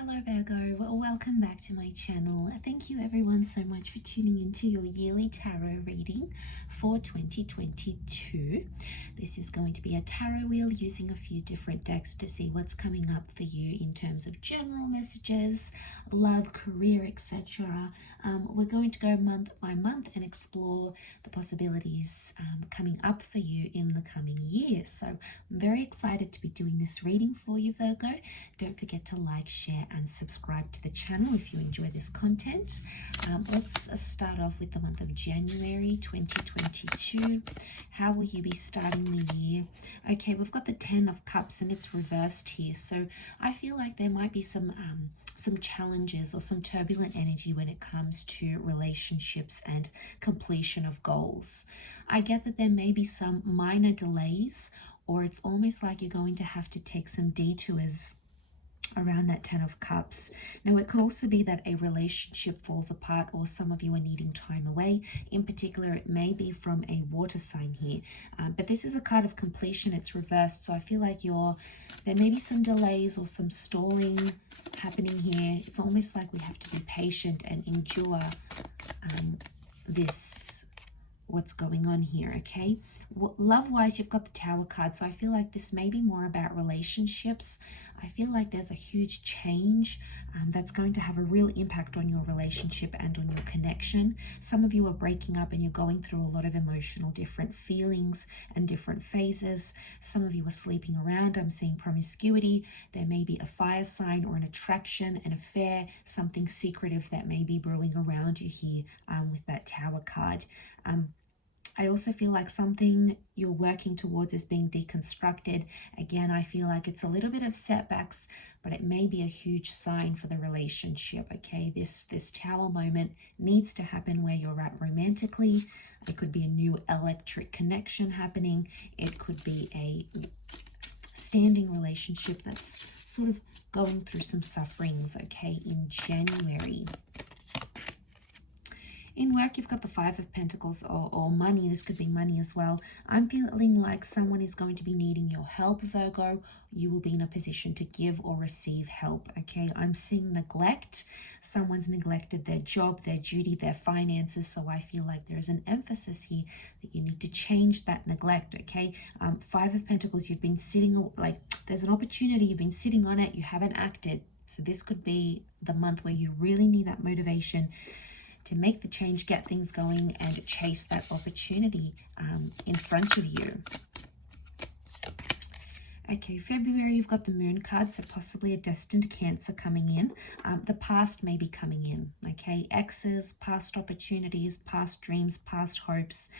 Hello Virgo, well, welcome back to my channel. Thank you everyone so much for tuning into your yearly tarot reading for 2022. This is going to be a tarot wheel using a few different decks to see what's coming up for you in terms of general messages, love, career, etc. We're going to go month by month and explore the possibilities coming up for you in the coming year. So I'm very excited to be doing this reading for you, Virgo. Don't forget to like, share and subscribe to the channel if you enjoy this content. Let's start off with the month of January 2022. How will you be starting the year? Okay, we've got the 10 of Cups and it's reversed here. So I feel like there might be some challenges or some turbulent energy when it comes to relationships and completion of goals. I get that there may be some minor delays, or it's almost like you're going to have to take some detours around that 10 of Cups. Now it could also be that a relationship falls apart, or some of you are needing time away. In particular, it may be from a water sign here, but this is a card of completion. It's reversed, so I feel like there may be some delays or some stalling happening here. It's almost like we have to be patient and endure what's going on here. Okay, love wise, you've got the Tower card, so I feel like this may be more about relationships. I feel like there's a huge change that's going to have a real impact on your relationship and on your connection. Some of you are breaking up and you're going through a lot of emotional different feelings and different phases. Some of you are sleeping around. I'm seeing promiscuity. There may be a fire sign or an attraction, an affair, something secretive that may be brewing around you here with that Tower card. I also feel like something you're working towards is being deconstructed. Again, I feel like it's a little bit of setbacks, but it may be a huge sign for the relationship. Okay, this Tower moment needs to happen where you're at romantically. It could be a new electric connection happening. It could be a standing relationship that's sort of going through some sufferings, okay, in January. In work, you've got the 5 of Pentacles, or money. This could be money as well. I'm feeling like someone is going to be needing your help, Virgo. You will be in a position to give or receive help, okay? I'm seeing neglect. Someone's neglected their job, their duty, their finances, so I feel like there's an emphasis here that you need to change that neglect, okay? 5 of Pentacles, you've been sitting, like there's an opportunity, you've been sitting on it, you haven't acted. So this could be the month where you really need that motivation to make the change, get things going, and chase that opportunity in front of you. Okay, February, you've got the Moon card, so possibly a destined Cancer coming in. The past may be coming in, okay? Exes, past opportunities, past dreams, past hopes.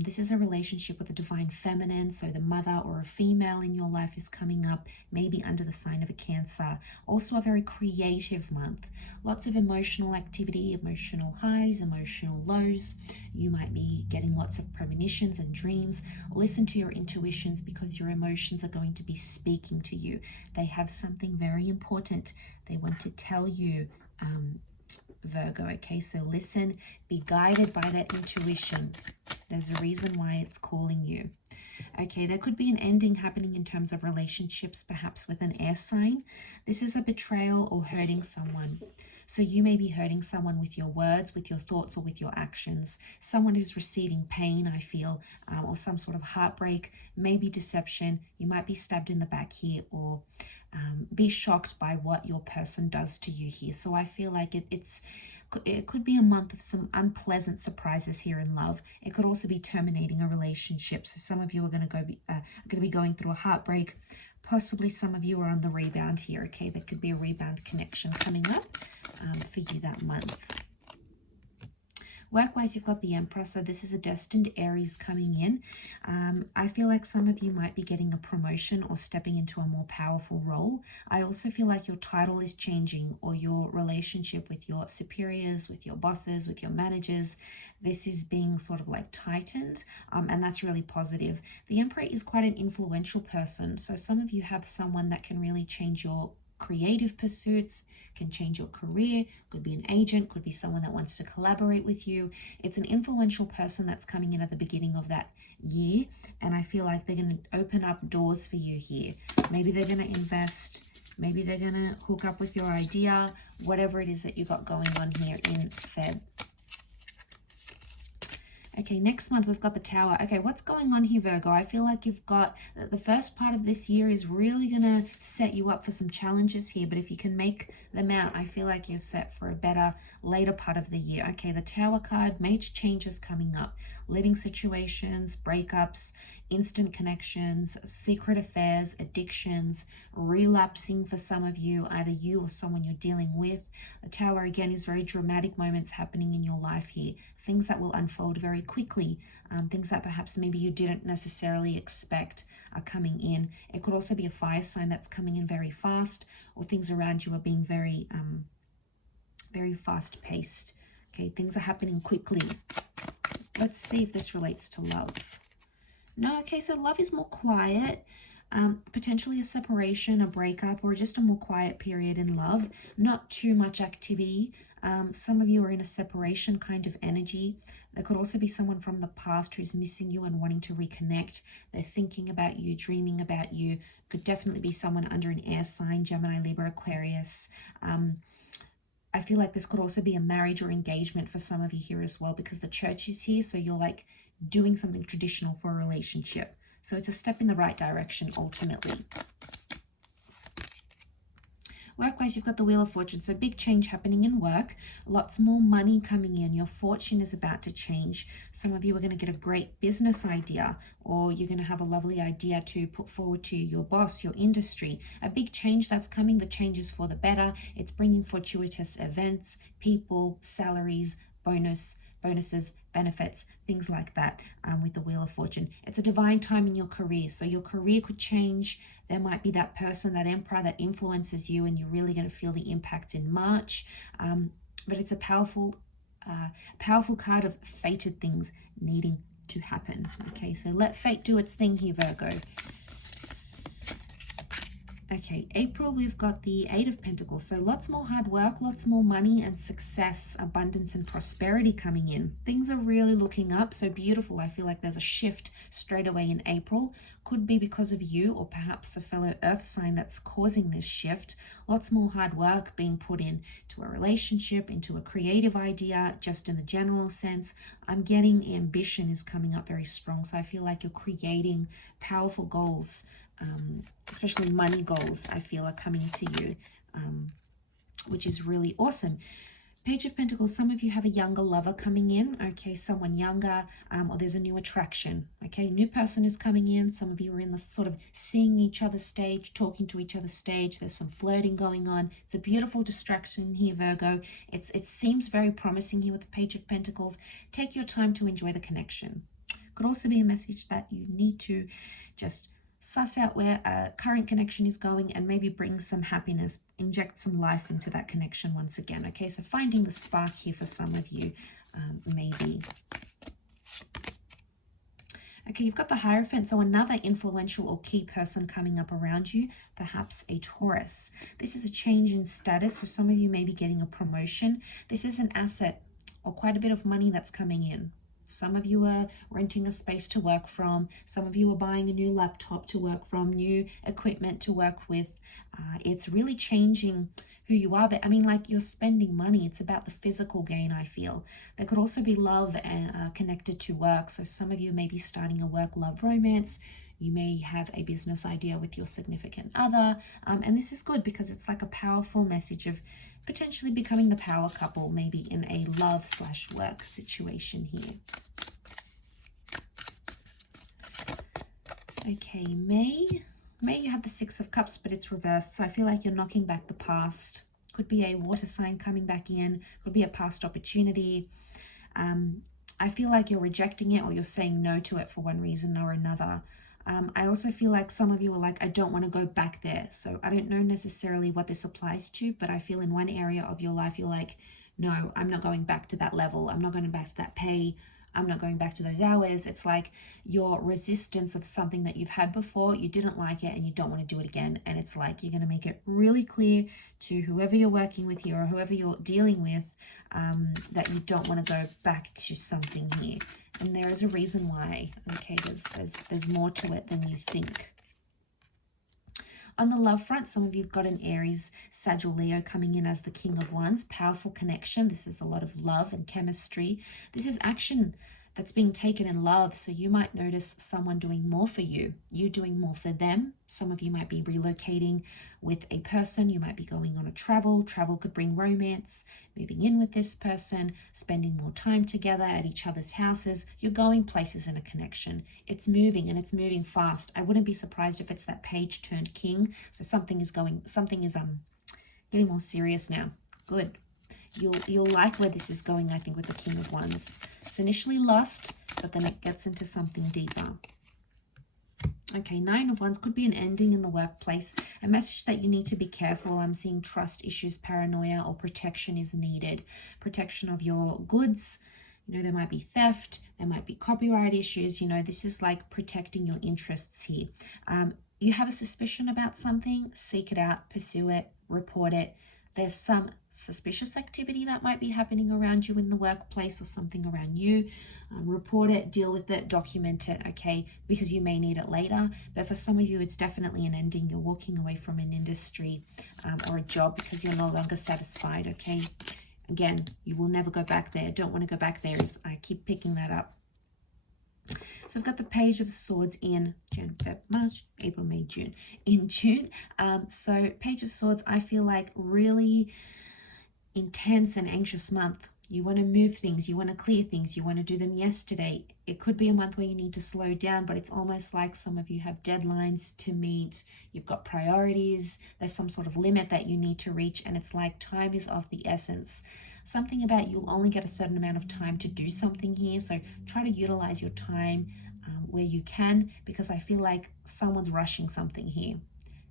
This is a relationship with the divine feminine, so the mother or a female in your life is coming up, maybe under the sign of a Cancer. Also a very creative month. Lots of emotional activity, emotional highs, emotional lows. You might be getting lots of premonitions and dreams. Listen to your intuitions, because your emotions are going to be speaking to you. They have something very important they want to tell you, Virgo, okay? So listen, be guided by that intuition. There's a reason why it's calling you. Okay, there could be an ending happening in terms of relationships, perhaps with an air sign. This is a betrayal or hurting someone. So you may be hurting someone with your words, with your thoughts, or with your actions. Someone who's receiving pain, I feel, or some sort of heartbreak, maybe deception. You might be stabbed in the back here, or be shocked by what your person does to you here. So I feel like it could be a month of some unpleasant surprises here in love. It could also be terminating a relationship. So some of you are going to be going through a heartbreak. Possibly some of you are on the rebound here, okay? There could be a rebound connection coming up for you that month. Work-wise, you've got the Emperor, so this is a destined Aries coming in. I feel like some of you might be getting a promotion or stepping into a more powerful role. I also feel like your title is changing, or your relationship with your superiors, with your bosses, with your managers. This is being sort of like tightened, and that's really positive. The Emperor is quite an influential person, so some of you have someone that can really change your creative pursuits, can change your career, could be an agent, could be someone that wants to collaborate with you. It's an influential person that's coming in at the beginning of that year, and I feel like they're going to open up doors for you here. Maybe they're going to invest Maybe they're going to hook up with your idea, whatever it is that you got going on here in Feb. Okay, next month we've got the Tower. Okay, what's going on here, Virgo? I feel like you've got, the first part of this year is really going to set you up for some challenges here, but if you can make them out, I feel like you're set for a better later part of the year. Okay, the Tower card, major changes coming up, living situations, breakups, instant connections, secret affairs, addictions, relapsing for some of you, either you or someone you're dealing with. The Tower, again, is very dramatic moments happening in your life here, things that will unfold very quickly, things that perhaps maybe you didn't necessarily expect are coming in. It could also be a fire sign that's coming in very fast, or things around you are being very fast paced. Okay, things are happening quickly. Let's see if this relates to love. No, okay, so love is more quiet, potentially a separation, a breakup, or just a more quiet period in love. Not too much activity. Some of you are in a separation kind of energy. There could also be someone from the past who's missing you and wanting to reconnect. They're thinking about you, dreaming about you. Could definitely be someone under an air sign, Gemini, Libra, Aquarius. I feel like this could also be a marriage or engagement for some of you here as well, because the Church is here, so you're like doing something traditional for a relationship. So it's a step in the right direction ultimately. Work-wise, you've got the Wheel of Fortune, so big change happening in work, lots more money coming in, your fortune is about to change. Some of you are going to get a great business idea, or you're going to have a lovely idea to put forward to your boss, your industry. A big change that's coming, the change is for the better. It's bringing fortuitous events, people, salaries, bonuses, benefits, things like that with the Wheel of Fortune. It's a divine time in your career, so your career could change. There might be that person, that emperor that influences you, and you're really going to feel the impact in March. But it's a powerful card of fated things needing to happen. Okay, so let fate do its thing here, Virgo. Okay, April, we've got the Eight of Pentacles. So lots more hard work, lots more money and success, abundance and prosperity coming in. Things are really looking up. So beautiful. I feel like there's a shift straight away in April. Could be because of you or perhaps a fellow earth sign that's causing this shift. Lots more hard work being put in to a relationship, into a creative idea, just in the general sense. I'm getting ambition is coming up very strong. So I feel like you're creating powerful goals. Especially money goals, I feel, are coming to you, which is really awesome. Page of Pentacles, some of you have a younger lover coming in, okay, someone younger, or there's a new attraction, okay, new person is coming in. Some of you are in the sort of seeing each other stage, talking to each other stage. There's some flirting going on. It's a beautiful distraction here, Virgo. It seems very promising here with the Page of Pentacles. Take your time to enjoy the connection. Could also be a message that you need to just suss out where a current connection is going and maybe bring some happiness, inject some life into that connection once again. Okay, so finding the spark here for some of you, maybe. Okay, you've got the Hierophant, so another influential or key person coming up around you, perhaps a Taurus. This is a change in status, so some of you may be getting a promotion. This is an asset or quite a bit of money that's coming in. Some of you are renting a space to work from. Some of you are buying a new laptop to work from, new equipment to work with. It's really changing who you are. But I mean, like, you're spending money. It's about the physical gain, I feel. There could also be love connected to work. So some of you may be starting a work-love romance. You may have a business idea with your significant other. And this is good because it's like a powerful message of potentially becoming the power couple, maybe in a love/work situation here. Okay, May you have the Six of Cups, but it's reversed. So I feel like you're knocking back the past. Could be a water sign coming back in. Could be a past opportunity. I feel like you're rejecting it or you're saying no to it for one reason or another. I also feel like some of you are like, I don't want to go back there. So I don't know necessarily what this applies to, but I feel in one area of your life, you're like, no, I'm not going back to that level. I'm not going back to that pay. I'm not going back to those hours. It's like your resistance of something that you've had before, you didn't like it and you don't want to do it again. And it's like you're going to make it really clear to whoever you're working with here or whoever you're dealing with that you don't want to go back to something here. And there is a reason why. Okay, there's more to it than you think. On the love front, some of you've got an Aries, Sag or Leo coming in as the King of Wands. Powerful connection. This is a lot of love and chemistry. This is action that's being taken in love. So you might notice someone doing more for you, you doing more for them. Some of you might be relocating with a person. You might be going on a travel. Travel could bring romance, moving in with this person, spending more time together at each other's houses. You're going places in a connection. It's moving and it's moving fast. I wouldn't be surprised if it's that page turned king. So something is getting more serious now. Good. You'll like where this is going, I think, with the King of Wands. It's initially lust, but then it gets into something deeper. Okay, Nine of Wands could be an ending in the workplace, a message that you need to be careful. I'm seeing trust issues, paranoia, or protection is needed. Protection of your goods. There might be theft, there might be copyright issues. This is like protecting your interests here. You have a suspicion about something, seek it out, pursue it, report it. There's some suspicious activity that might be happening around you in the workplace or something around you. Report it, deal with it, document it, okay? Because you may need it later. But for some of you, it's definitely an ending. You're walking away from an industry or a job because you're no longer satisfied, okay? Again, you will never go back there. Don't want to go back there. I keep picking that up. So I've got the Page of Swords in Jan, Feb, March, April, May, June. In June, so Page of Swords, I feel like really intense and anxious month. You want to move things, you want to clear things, you want to do them yesterday. It could be a month where you need to slow down, but it's almost like some of you have deadlines to meet. You've got priorities. There's some sort of limit that you need to reach, and it's like time is of the essence. Something about you'll only get a certain amount of time to do something here. So try to utilize your time where you can, because I feel like someone's rushing something here.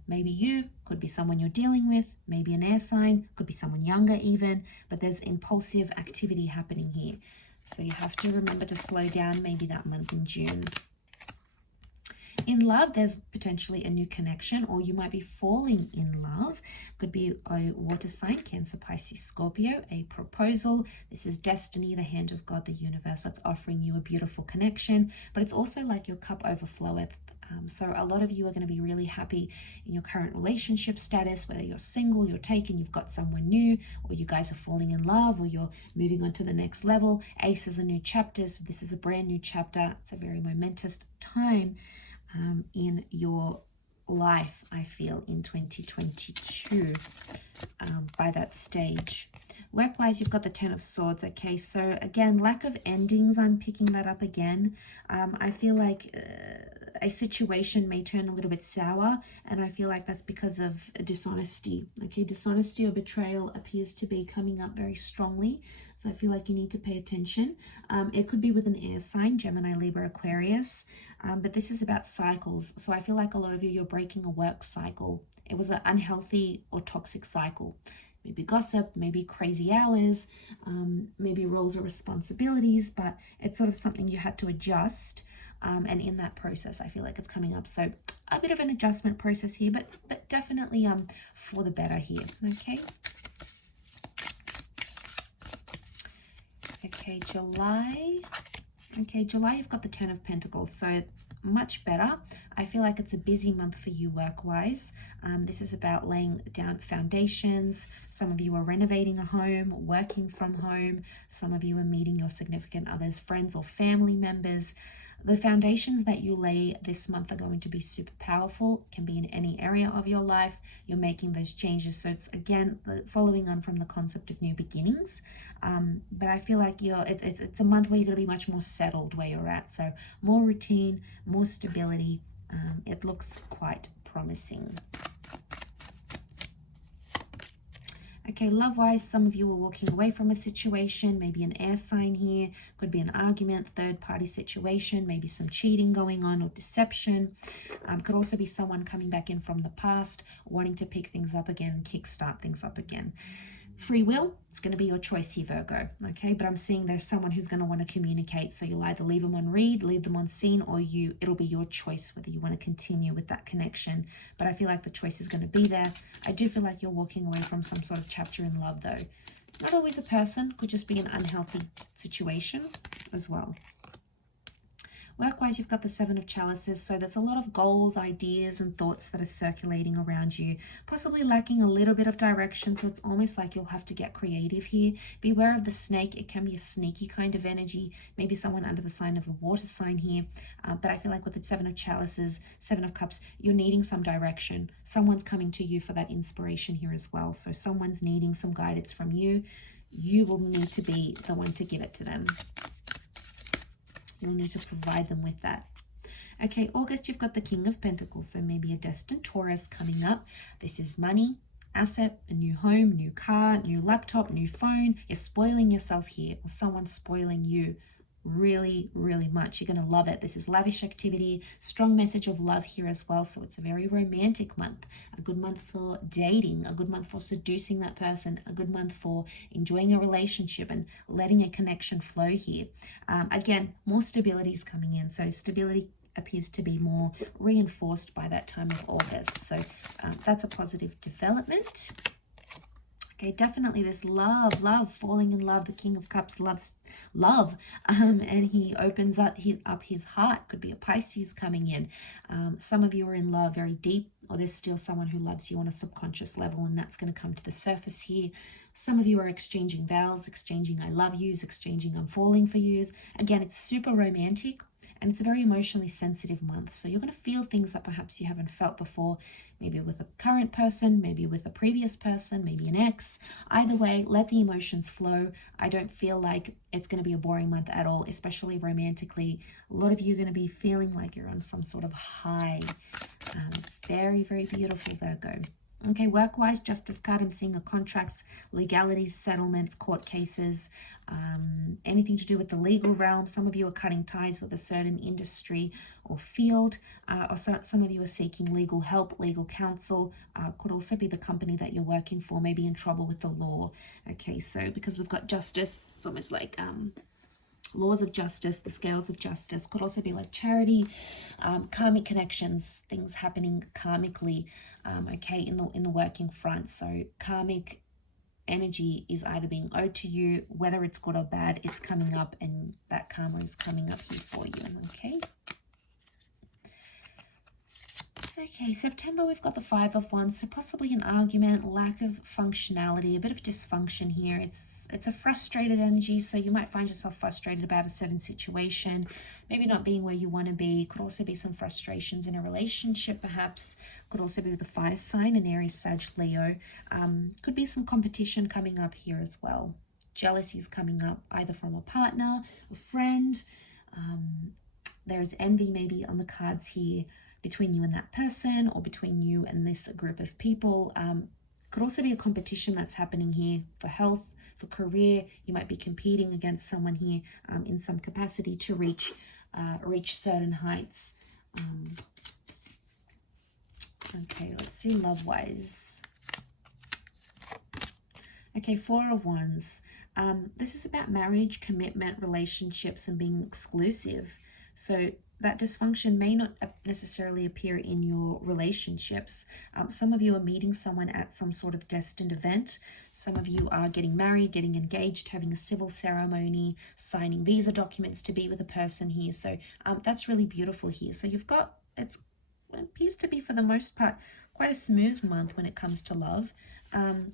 Maybe you, could be someone you're dealing with, maybe an air sign, could be someone younger even, but there's impulsive activity happening here. So you have to remember to slow down maybe that month in June. In love, there's potentially a new connection, or you might be falling in love. Could be a water sign, Cancer, Pisces, Scorpio, a proposal. This is destiny, the hand of God, the universe. That's offering you a beautiful connection, but it's also like your cup overfloweth. So a lot of you are going to be really happy in your current relationship status, whether you're single, you're taken, you've got someone new, or you guys are falling in love, or you're moving on to the next level. Ace is a new chapter, so this is a brand new chapter. It's a very momentous time in your life, I feel, in 2022 by that stage. Work-wise, you've got the Ten of Swords, okay? So again, lack of endings, I'm picking that up again. I feel like a situation may turn a little bit sour, and I feel like that's because of dishonesty, okay? Dishonesty or betrayal appears to be coming up very strongly, so I feel like you need to pay attention. It could be with an air sign, Gemini, Libra, Aquarius, but this is about cycles. So I feel like a lot of you, you're breaking a work cycle. It was an unhealthy or toxic cycle. Maybe gossip, maybe crazy hours, maybe roles or responsibilities, but it's sort of something you had to adjust. And in that process, I feel like it's coming up. So a bit of an adjustment process here, but definitely for the better here, okay? Okay, July. Okay, July, you've got the Ten of Pentacles, so much better. I feel like it's a busy month for you work-wise. This is about laying down foundations. Some of you are renovating a home, working from home. Some of you are meeting your significant others, friends or family members. The foundations that you lay this month are going to be super powerful. It can be in any area of your life. You're making those changes. So it's, again, following on from the concept of new beginnings. But I feel like it's a month where you're going to be much more settled where you're at. So more routine, more stability. It looks quite promising. Okay, love-wise, some of you are walking away from a situation, maybe an air sign here, could be an argument, third-party situation, maybe some cheating going on or deception. Could also be someone coming back in from the past, wanting to pick things up again, kickstart things up again. Free will, it's going to be your choice here, Virgo, okay? But I'm seeing there's someone who's going to want to communicate, so you'll either leave them on read, leave them on scene, or it'll be your choice whether you want to continue with that connection. But I feel like the choice is going to be there. I do feel like you're walking away from some sort of chapter in love, though. Not always a person, could just be an unhealthy situation as well. Work-wise, you've got the Seven of Chalices, so there's a lot of goals, ideas, and thoughts that are circulating around you, possibly lacking a little bit of direction, so it's almost like you'll have to get creative here. Beware of the snake. It can be a sneaky kind of energy, maybe someone under the sign of a water sign here, but I feel like with the Seven of Chalices, Seven of Cups, you're needing some direction. Someone's coming to you for that inspiration here as well, so someone's needing some guidance from you. You will need to be the one to give it to them. You'll need to provide them with that. Okay, August, you've got the King of Pentacles, so maybe a destined Taurus coming up. This is money, asset, a new home, new car, new laptop, new phone. You're spoiling yourself here, or someone's spoiling you really, really much. You're going to love it. This is lavish activity, strong message of love here as well. So it's a very romantic month, a good month for dating, a good month for seducing that person, a good month for enjoying a relationship and letting a connection flow here. Again, more stability is coming in. So stability appears to be more reinforced by that time of August. So that's a positive development. Okay, definitely this love, falling in love. The King of Cups loves love, and he opens up his heart. Could be a Pisces coming in. Some of you are in love very deep, or there's still someone who loves you on a subconscious level, and that's going to come to the surface here. Some of you are exchanging vows, exchanging I love yous, exchanging I'm falling for yous. Again, it's super romantic, and it's a very emotionally sensitive month. So you're going to feel things that perhaps you haven't felt before, maybe with a current person, maybe with a previous person, maybe an ex. Either way, let the emotions flow. I don't feel like it's going to be a boring month at all, especially romantically. A lot of you are going to be feeling like you're on some sort of high. Very, very beautiful, Virgo. Okay, work-wise, Justice card, I'm seeing a contracts, legalities, settlements, court cases, anything to do with the legal realm. Some of you are cutting ties with a certain industry or field, or some of you are seeking legal help, legal counsel. Could also be the company that you're working for, maybe in trouble with the law. Okay, so because we've got justice, it's almost like laws of justice, the scales of justice. Could also be like charity, karmic connections, things happening karmically, okay, in the working front. So karmic energy is either being owed to you, whether it's good or bad, it's coming up, and that karma is coming up here for you. Okay. Okay, September, we've got the Five of Wands, so possibly an argument, lack of functionality, a bit of dysfunction here. It's a frustrated energy, so you might find yourself frustrated about a certain situation, maybe not being where you want to be. Could also be some frustrations in a relationship, perhaps. Could also be with a fire sign, an Aries, Sag, Leo. Could be some competition coming up here as well. Jealousy is coming up, either from a partner, a friend. There's envy maybe on the cards here, between you and that person, or between you and this group of people. Could also be a competition that's happening here for health, for career. You might be competing against someone here in some capacity to reach certain heights. Okay, let's see love-wise. Okay, Four of Wands. This is about marriage, commitment, relationships, and being exclusive. So that dysfunction may not necessarily appear in your relationships. Some of you are meeting someone at some sort of destined event. Some of you are getting married, getting engaged, having a civil ceremony, signing visa documents to be with a person here. So that's really beautiful here. So you've got, it appears to be for the most part quite a smooth month when it comes to love.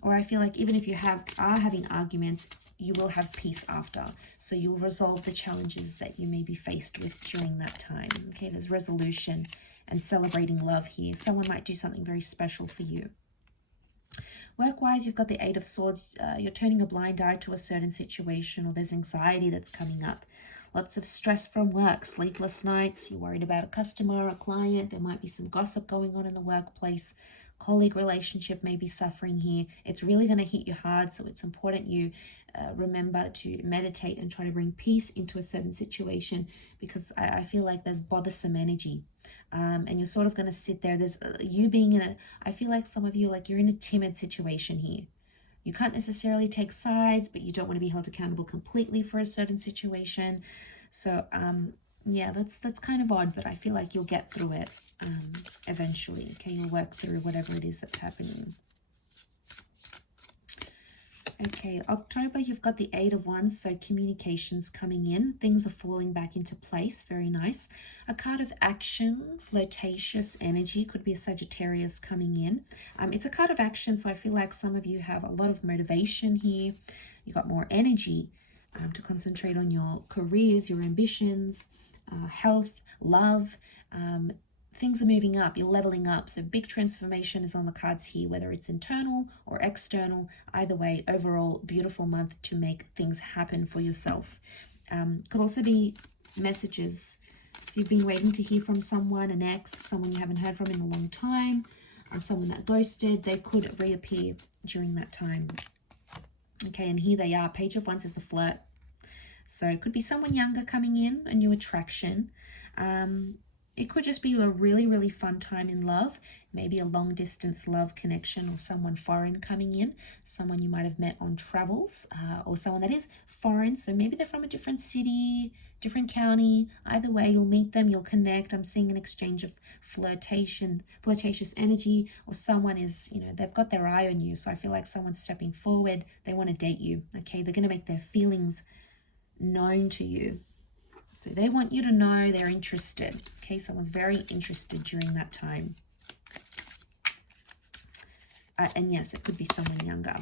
Or I feel like even if you are having arguments, you will have peace after. So you'll resolve the challenges that you may be faced with during that time. Okay, there's resolution and celebrating love here. Someone might do something very special for you. Work-wise, you've got the Eight of Swords. You're turning a blind eye to a certain situation, or there's anxiety that's coming up. Lots of stress from work, sleepless nights. You're worried about a customer, a client. There might be some gossip going on in the workplace. Colleague relationship may be suffering here. It's really going to hit you hard, so it's important you remember to meditate and try to bring peace into a certain situation, because I feel like there's bothersome energy, and you're sort of going to sit there. There's you being in a, I feel like some of you, like you're in a timid situation here. You can't necessarily take sides, but you don't want to be held accountable completely for a certain situation. So yeah, that's kind of odd, but I feel like you'll get through it eventually. Okay, you'll work through whatever it is that's happening. Okay. Okay, October, you've got the Eight of Wands, so communications coming in. Things are falling back into place. Very nice. A card of action, flirtatious energy. Could be a Sagittarius coming in. It's a card of action, so I feel like some of you have a lot of motivation here. You've got more energy to concentrate on your careers, your ambitions, health, love. Things are moving up, you're leveling up. So big transformation is on the cards here, whether it's internal or external. Either way, overall, beautiful month to make things happen for yourself. Could also be messages. If you've been waiting to hear from someone, an ex, someone you haven't heard from in a long time, someone that ghosted, they could reappear during that time. Okay, and here they are. Page of Wands is the flirt. So it could be someone younger coming in, a new attraction. It could just be a really, really fun time in love, maybe a long distance love connection or someone foreign coming in, someone you might have met on travels or someone that is foreign. So maybe they're from a different city, different county. Either way, you'll meet them, you'll connect. I'm seeing an exchange of flirtatious energy, or someone is, they've got their eye on you. So I feel like someone's stepping forward. They want to date you. Okay, they're going to make their feelings known to you. So they want you to know they're interested. Okay, someone's very interested during that time. And yes, it could be someone younger.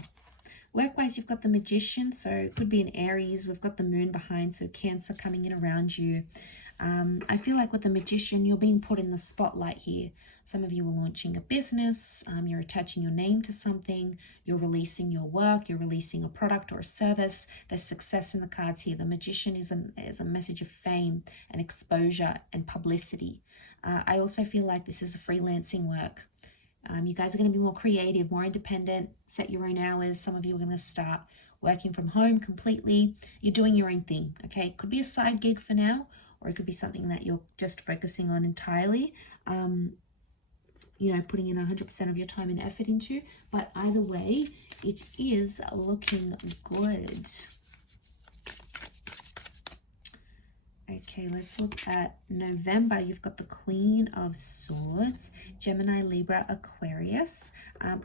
Work-wise, you've got the Magician, so it could be an Aries. We've got the Moon behind, so Cancer coming in around you. I feel like with the Magician, you're being put in the spotlight here. Some of you are launching a business, you're attaching your name to something, you're releasing your work, you're releasing a product or a service. There's success in the cards here. The Magician is a message of fame and exposure and publicity. I also feel like this is a freelancing work. You guys are going to be more creative, more independent, set your own hours. Some of you are going to start working from home completely. You're doing your own thing, okay? It could be a side gig for now, or it could be something that you're just focusing on entirely, putting in 100% of your time and effort into. But either way, it is looking good. Okay, let's look at November. You've got the Queen of Swords, Gemini, Libra, Aquarius.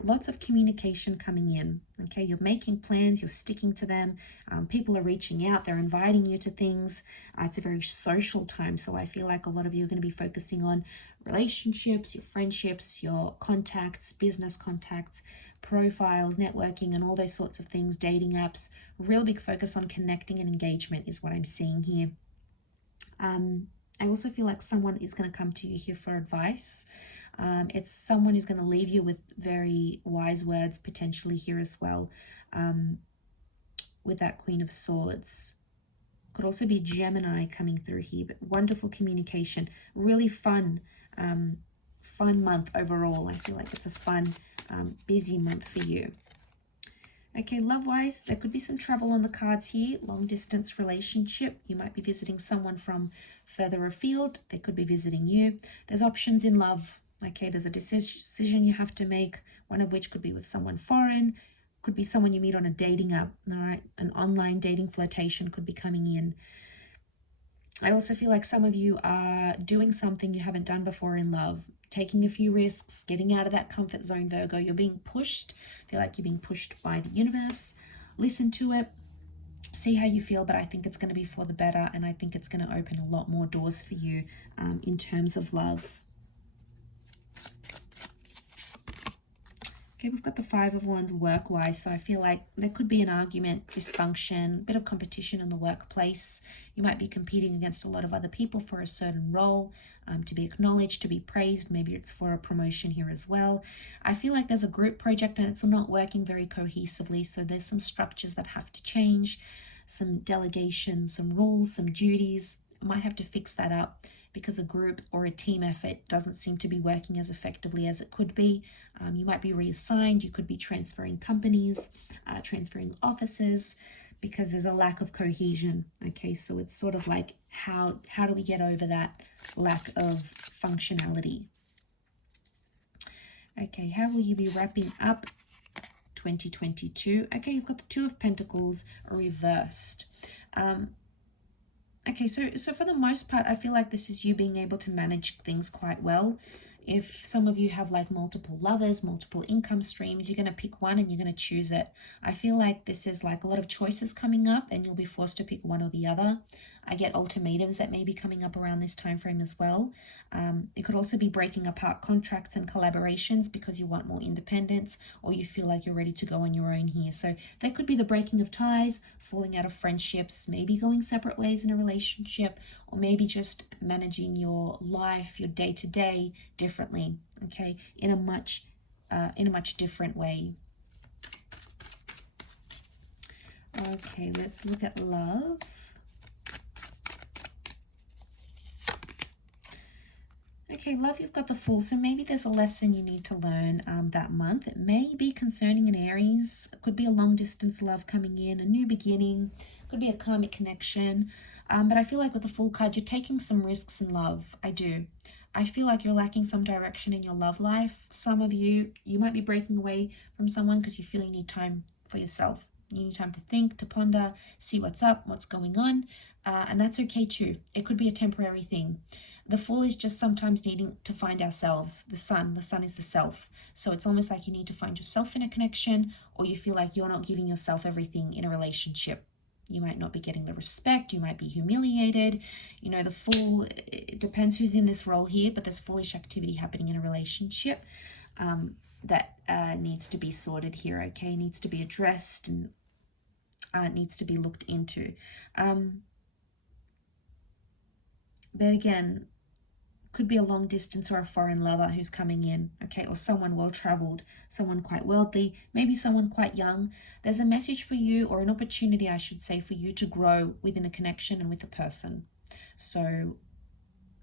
Lots of communication coming in. Okay, you're making plans, you're sticking to them. People are reaching out, they're inviting you to things. It's a very social time, so I feel like a lot of you are going to be focusing on relationships, your friendships, your contacts, business contacts, profiles, networking, and all those sorts of things, dating apps. Real big focus on connecting and engagement is what I'm seeing here. I also feel like someone is going to come to you here for advice. It's someone who's going to leave you with very wise words potentially here as well, with that Queen of Swords. Could also be Gemini coming through here, but wonderful communication, really fun month overall. I feel like it's a fun, busy month for you. Okay, love-wise, there could be some travel on the cards here, long-distance relationship. You might be visiting someone from further afield. They could be visiting you. There's options in love. Okay, there's a decision you have to make, one of which could be with someone foreign, could be someone you meet on a dating app, all right? An online dating flirtation could be coming in. I also feel like some of you are doing something you haven't done before in love, taking a few risks, getting out of that comfort zone, Virgo. You're being pushed. I feel like you're being pushed by the universe. Listen to it. See how you feel, but I think it's going to be for the better, and I think it's going to open a lot more doors for you in terms of love. Okay, we've got the Five of Wands work-wise, so I feel like there could be an argument, dysfunction, bit of competition in the workplace. You might be competing against a lot of other people for a certain role, to be acknowledged, to be praised. Maybe it's for a promotion here as well. I feel like there's a group project and it's not working very cohesively, so there's some structures that have to change, some delegations, some rules, some duties. I might have to fix that up, because a group or a team effort doesn't seem to be working as effectively as it could be. You might be reassigned, you could be transferring companies, transferring offices, because there's a lack of cohesion. Okay, so it's sort of like, how do we get over that lack of functionality? Okay, how will you be wrapping up 2022? Okay, you've got the Two of Pentacles reversed. Okay, so for the most part, I feel like this is you being able to manage things quite well. If some of you have like multiple lovers, multiple income streams, you're going to pick one and you're going to choose it. I feel like this is like a lot of choices coming up and you'll be forced to pick one or the other. I get ultimatums that may be coming up around this time frame as well. It could also be breaking apart contracts and collaborations because you want more independence, or you feel like you're ready to go on your own here. So that could be the breaking of ties, falling out of friendships, maybe going separate ways in a relationship, or maybe just managing your life, your day-to-day differently, okay, in a much different way. Okay, let's look at love. Okay, love, you've got the Fool, so maybe there's a lesson you need to learn that month. It may be concerning an Aries. It could be a long-distance love coming in, a new beginning, could be a karmic connection. But I feel like with the Fool card, you're taking some risks in love. I do. I feel like you're lacking some direction in your love life. Some of you might be breaking away from someone because you feel you need time for yourself. You need time to think, to ponder, see what's up, what's going on. And that's okay too. It could be a temporary thing. The Fool is just sometimes needing to find ourselves. The sun is the self. So it's almost like you need to find yourself in a connection, or you feel like you're not giving yourself everything in a relationship. You might not be getting the respect. You might be humiliated. You know, the Fool, it depends who's in this role here, but there's foolish activity happening in a relationship that needs to be sorted here, okay? Needs to be addressed and needs to be looked into. But again, could be a long distance or a foreign lover who's coming in, okay, or someone well-traveled, someone quite wealthy, maybe someone quite young. There's a message for you, or an opportunity, I should say, for you to grow within a connection and with a person. So,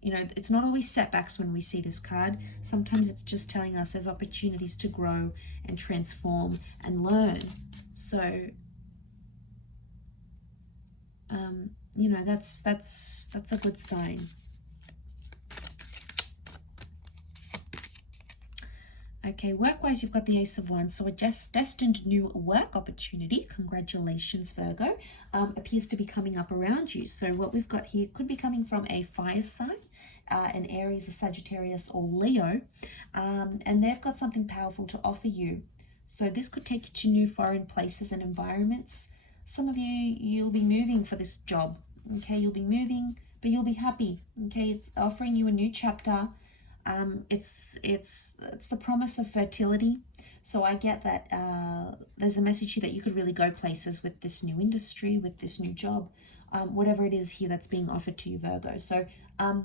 you know, it's not always setbacks when we see this card. Sometimes it's just telling us there's opportunities to grow and transform and learn. So, you know, that's a good sign. Okay, work-wise, you've got the Ace of Wands, so a destined new work opportunity, congratulations, Virgo, appears to be coming up around you. So what we've got here could be coming from a fire sign, an Aries, a Sagittarius, or Leo, and they've got something powerful to offer you. So this could take you to new foreign places and environments. Some of you, you'll be moving for this job, okay? You'll be moving, but you'll be happy, okay? It's offering you a new chapter. It's the promise of fertility. So I get that there's a message here that you could really go places with this new industry, with this new job, whatever it is here that's being offered to you, Virgo. So I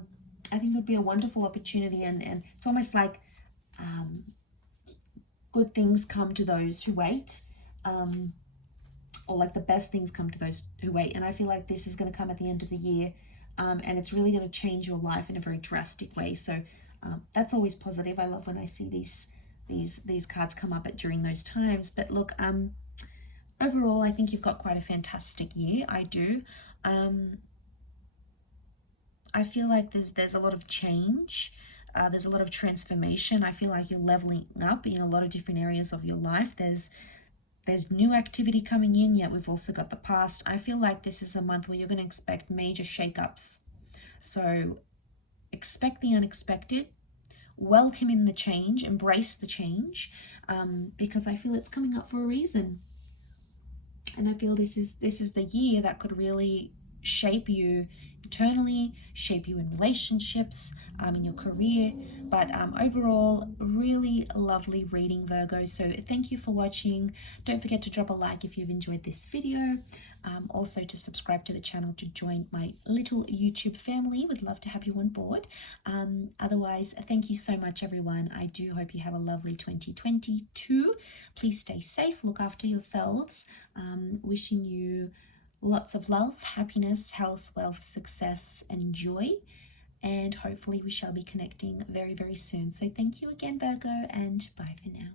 think it would be a wonderful opportunity, and it's almost like good things come to those who wait, or like the best things come to those who wait. And I feel like this is going to come at the end of the year, and it's really going to change your life in a very drastic way. So that's always positive. I love when I see these cards come up during those times. But look, overall, I think you've got quite a fantastic year. I do. I feel like there's a lot of change. There's a lot of transformation. I feel like you're leveling up in a lot of different areas of your life. There's new activity coming in, yet we've also got the past. I feel like this is a month where you're going to expect major shakeups. So expect the unexpected, welcome in the change, embrace the change, because I feel it's coming up for a reason. And I feel this is the year that could really shape you internally, shape you in relationships, in your career. But overall, really lovely reading, Virgo. So thank you for watching. Don't forget to drop a like if you've enjoyed this video. Also to subscribe to the channel to join my little YouTube family. Would love to have you on board. Otherwise, thank you so much, everyone. I do hope you have a lovely 2022. Please stay safe, look after yourselves. Wishing you lots of love, happiness, health, wealth, success, and joy. And hopefully we shall be connecting very, very soon. So thank you again, Virgo, and bye for now.